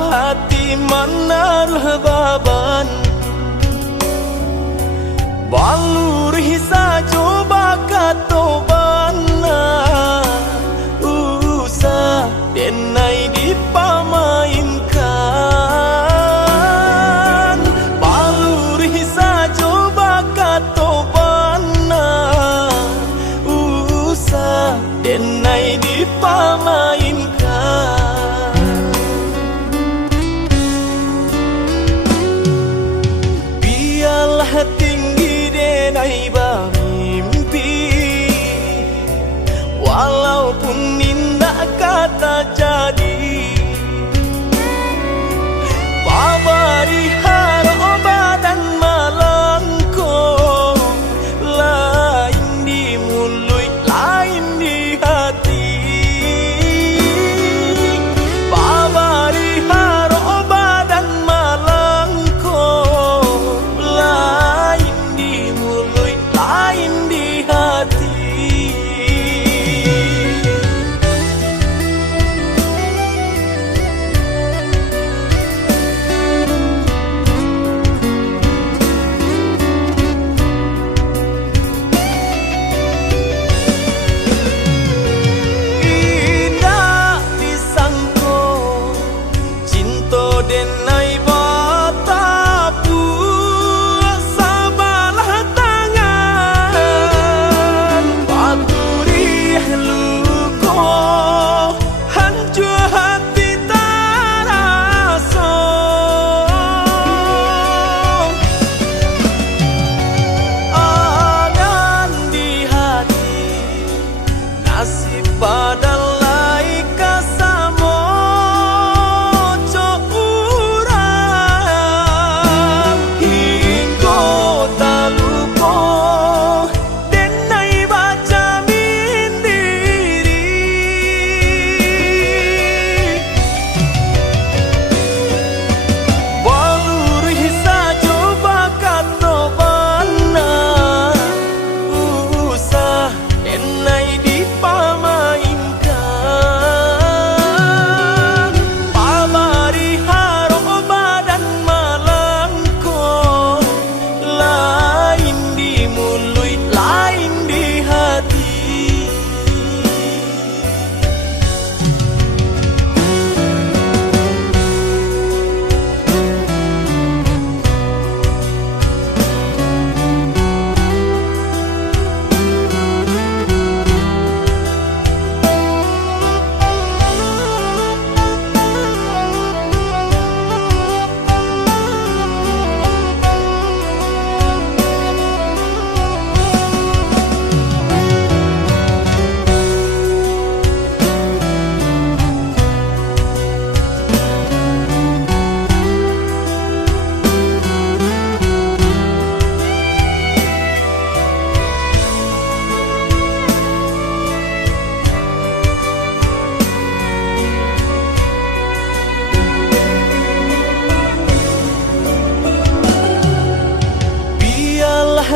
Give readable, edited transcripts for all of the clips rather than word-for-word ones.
hati menaruh beban, balur hisa coba katobana usah denai dipamainkan, balur hisa coba katobana usah denai dipamainkan. Biarlah tinggi denai bermimpi, walaupun indah kata jadi. Babari haroba dan malangko, lain di mulut lain di hati. Babari haroba dan malangko, lain di mulut lain di hati. Denai batapu sabalah tangan, paturi luko hancur hati tarasa. Angan di hati nasib badalai kasamo.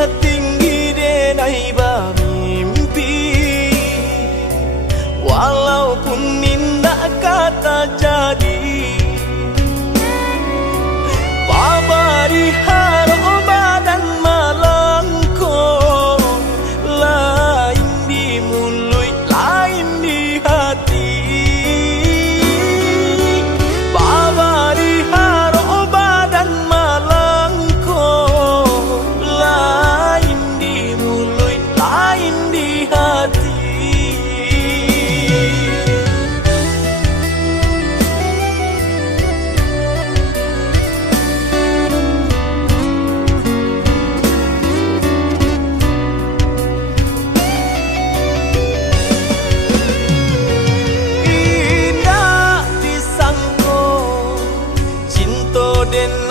Tinggi denai bermimpi, walaupun indah kata jadi. Babari haroba dan malangko, lain di mulut lain di hati. Babari haroba dan malangko, lain di mulut lain di hati. Indah disangko cinta den